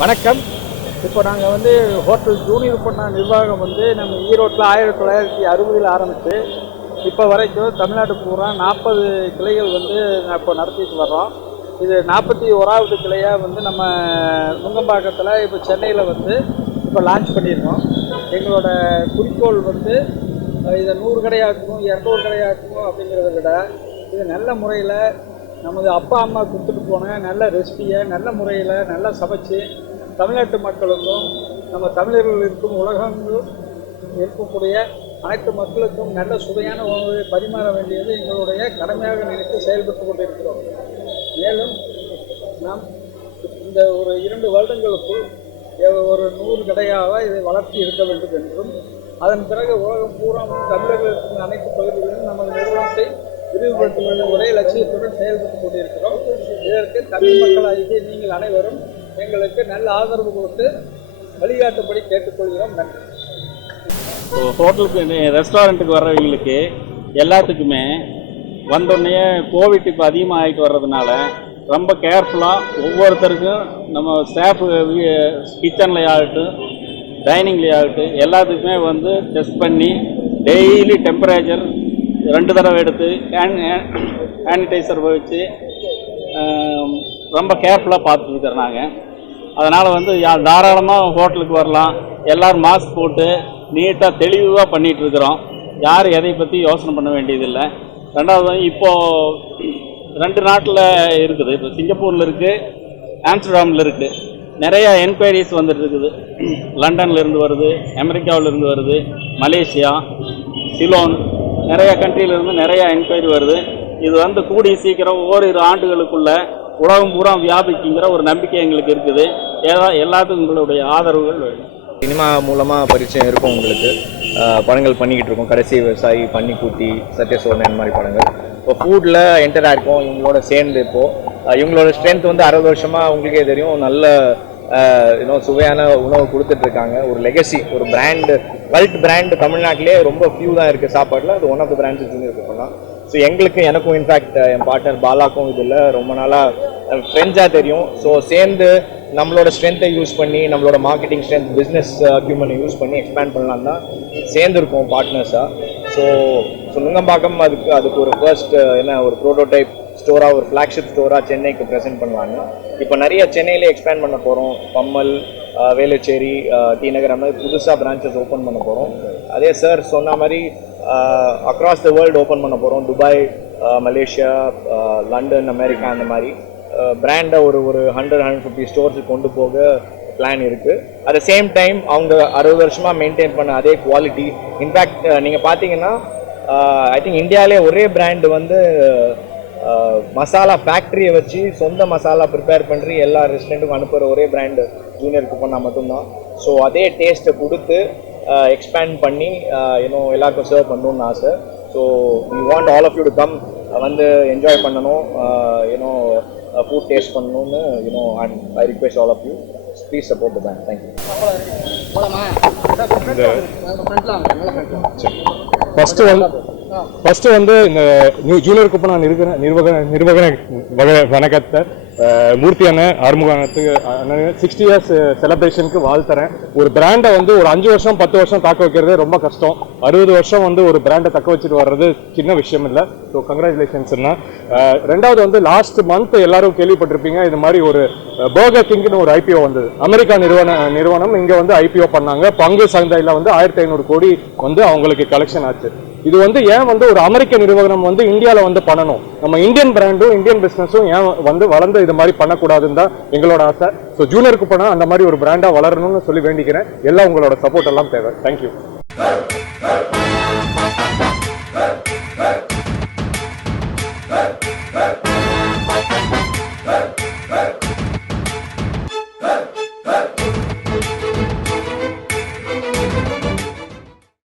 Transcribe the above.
வணக்கம். இப்போ நாங்கள் வந்து ஹோட்டல் ஜூனியர் பொண்ணா நிர்வாகம் வந்து நம்ம ஈரோட்டில் 1960 ஆரம்பித்து இப்போ வரைக்கும் தமிழ்நாடு பூரா 40 கிளைகள் வந்து இப்போ நடத்திட்டு வர்றோம். இது 41வது கிளையாக வந்து நம்ம நுங்கம்பாக்கத்தில் இப்போ சென்னையில் வந்து இப்போ லான்ச் பண்ணியிருக்கோம். எங்களோட குறிக்கோள் வந்து இதை 100 கடையாக்கணும், 200 கடையாக்கணும் அப்படிங்கிறத விட இது நல்ல முறையில் நமது அப்பா அம்மா கொடுத்துட்டு போன நல்ல ரெசிபியை நல்ல முறையில் நல்லா சமைச்சு தமிழ்நாட்டு மக்களுக்கும் நம்ம தமிழர்களுக்கும் உலகங்களும் இருக்கக்கூடிய அனைத்து மக்களுக்கும் நல்ல சுவையான உணவை பரிமாற வேண்டியது எங்களுடைய கடமையாக நினைத்து செயல்பட்டு கொண்டிருக்கிறோம். மேலும் நாம் இந்த ஒரு 2 வருடங்களுக்குள் ஒரு 100 கடையாக இதை வளர்த்தி இருக்க வேண்டும் என்றும் அதன் பிறகு உலகம் பூரா தமிழர்களுக்கு அனைத்து பகுதிகளிலும் நமது நிறுவனத்தை விரிவுபடுத்த வேண்டும் ஒரே லட்சியத்துடன் செயல்பட்டு கொண்டிருக்கிறோம். இதற்கு தமிழ் மக்களாகிய நீங்கள் அனைவரும் எங்களுக்கு நல்ல ஆதரவு கொடுத்து வழிகாட்டும்படி கேட்டுக்கொள்கிறோம். நன்றி. ஹோட்டலுக்கு ரெஸ்டாரண்ட்டுக்கு வர்றவங்களுக்கு எல்லாத்துக்குமே வந்தோடனே கோவிட் இப்போ அதிகமாக ஆகிட்டு வர்றதுனால ரொம்ப கேர்ஃபுல்லாக ஒவ்வொருத்தருக்கும் நம்ம ஸ்டாஃபு கிச்சன்லேயே ஆகட்டும் டைனிங்லேயே ஆகட்டும் எல்லாத்துக்குமே வந்து டெஸ்ட் பண்ணி டெய்லி டெம்பரேச்சர் 2 தடவை எடுத்து சானிடைசர் வச்சு ரொம்ப கேர்ஃபுல்லாக பார்த்துருக்குறோம் நாங்கள். அதனால் வந்து தாராளமாக ஹோட்டலுக்கு வரலாம். எல்லோரும் மாஸ்க் போட்டு நீட்டாக தெளிவாக பண்ணிகிட்ருக்குறோம். யாரும் எதை பற்றி யோசனை பண்ண வேண்டியதில்லை. ரெண்டாவது இப்போது 2 நாட்டில் இருக்குது. இப்போ சிங்கப்பூரில் இருக்குது, ஆம்ஸ்டர்டாமில் இருக்குது. நிறையா என்கொயரிஸ் வந்துட்டு இருக்குது. லண்டன்லேருந்து வருது, அமெரிக்காவிலேருந்து வருது, மலேசியா, சிலோன் நிறையா கண்ட்ரியிலேருந்து நிறையா என்கொயரி வருது. இது வந்து கூடி சீக்கிரம் ஓரிரு ஆண்டுகளுக்குள்ள உலகம் பூரா வியாபிக்குங்கிற ஒரு நம்பிக்கை எங்களுக்கு இருக்குது. எல்லாத்துக்கும் உங்களுடைய ஆதரவுகள் வேணும். சினிமா மூலமாக பரிச்சயம் இருக்கும் உங்களுக்கு. படங்கள் பண்ணிக்கிட்டு இருக்கோம். கடைசி விவசாயி, பன்னிக்குட்டி, சத்யசோதனை அந்த மாதிரி படங்கள். இப்போ ஃபுட்டில் என்டர் ஆகிருக்கோம் இவங்களோட சேர்ந்து. இப்போது இவங்களோட ஸ்ட்ரென்த் வந்து 60 வருஷமாக உங்களுக்கே தெரியும். நல்ல சுவையான உணவு கொடுத்துட்ருக்காங்க. ஒரு லெகசி, ஒரு பிராண்டு, கல்ட் பிராண்டு தமிழ்நாட்டிலே ரொம்ப ஃபியூ தான் இருக்குது சாப்பாட்டில். அது one of the brands junior பண்ணலாம். ஸோ எனக்கும் இன்ஃபேக்ட் என் பார்ட்னர் பாலாக்கும் இதில் ரொம்ப நாளாக ஃப்ரெண்ட்ஸாக தெரியும். ஸோ சேர்ந்து நம்மளோட ஸ்ட்ரென்த்தை யூஸ் பண்ணி, நம்மளோட மார்க்கெட்டிங் ஸ்ட்ரென்த், பிஸ்னஸ் அக்யூமெண்ட்டை யூஸ் பண்ணி எக்ஸ்பேண்ட் பண்ணலாம் தான் சேர்ந்துருக்கோம் பார்ட்னர்ஸாக. ஸோ நுங்கம்பாக்கம் அதுக்கு ஒரு ஃபர்ஸ்ட் ஒரு ப்ரோட்டோடைப் ஸ்டோராக, ஒரு ஃப்ளாக்ஷிப் ஸ்டோராக சென்னைக்கு ப்ரெசென்ட் பண்ணுவாங்க. இப்போ நிறைய சென்னையிலே எக்ஸ்பேண்ட் பண்ண போகிறோம். பம்மல், வேலுச்சேரி, டி நகர் அந்த மாதிரி புதுசாக பிரான்ச்சஸ் ஓப்பன் பண்ண போகிறோம். அதே சார் சொன்ன மாதிரி அக்ராஸ் த வேர்ல்டு ஓப்பன் பண்ண போகிறோம். துபாய், மலேசியா, லண்டன், அமெரிக்கா அந்த மாதிரி பிராண்டை ஒரு 100-150 ஸ்டோர்ஸுக்கு கொண்டு போக பிளான் இருக்குது. அட் த சேம் டைம் அவங்க 60 வருஷமாக மெயின்டைன் பண்ண அதே குவாலிட்டி. இன்ஃபேக்ட் நீங்கள் பார்த்தீங்கன்னா ஐ திங்க் இந்தியாவிலே ஒரே பிராண்டு வந்து மசாலா ஃபேக்ட்ரியை வச்சு சொந்த மசாலா ப்ரிப்பேர் பண்ணி எல்லா ரெஸ்டாரண்ட்டுக்கும் அனுப்புகிற ஒரே பிராண்டு ஜூனியருக்கு பண்ணால் மட்டும்தான். ஸோ அதே டேஸ்ட்டை கொடுத்து எக்ஸ்பேண்ட் பண்ணி எல்லாருக்கும் சர்வ் பண்ணணும்னு ஆசை. So we want all of you to come, வந்து என்ஜாய் பண்ணணும், ஃபுட் டேஸ்ட் பண்ணணும்னு and I request all of you please support the band. Thank you. First வந்து இந்த ஜூனியர் குப்பனா நிர்வாக வணக்கத்தை மூர்த்தி அண்ணன் ஆறுமுகத்துக்கு 60 இயர்ஸ் செலிப்ரேஷனுக்கு வாழ்த்துறேன். ஒரு பிராண்டை வந்து ஒரு 5 வருஷம் 10 வருஷம் தாக்க வைக்கிறதே ரொம்ப கஷ்டம். 60 வருஷம் வந்து ஒரு பிராண்டை தக்க வச்சுட்டு வர்றது சின்ன விஷயம் இல்லை. ஸோ கங்க்ராச்சுலேஷன்ஸ்னா. ரெண்டாவது வந்து லாஸ்ட் மந்த் எல்லாரும் கேள்விப்பட்டிருப்பீங்க, இது மாதிரி ஒரு பர்கர் கிங்னு ஒரு ஐபிஓ வந்தது. அமெரிக்கா நிறுவனம் இங்கே வந்து ஐபிஓ பண்ணாங்க. பங்கு சந்தையில் வந்து 1500 கோடி வந்து அவங்களுக்கு கலெக்ஷன் ஆச்சு. இது வந்து ஏன் வந்து ஒரு அமெரிக்க நிறுவனம் வந்து இந்தியாவில் வந்து பண்ணணும், நம்ம இந்தியன் பிராண்டும் இந்தியன் பிஸ்னஸும் ஏன் வந்து வளர்ந்து இது மாதிரி பண்ணக்கூடாதுன்னு தான் எங்களோட ஆசை. ஸோ ஜூனியருக்கு போனால் அந்த மாதிரி ஒரு பிராண்டாக வளரணும்னு சொல்லி வேண்டிக்கிறேன். எல்லாம் உங்களோட சப்போர்ட் எல்லாம் தேவை. தேங்க்யூ.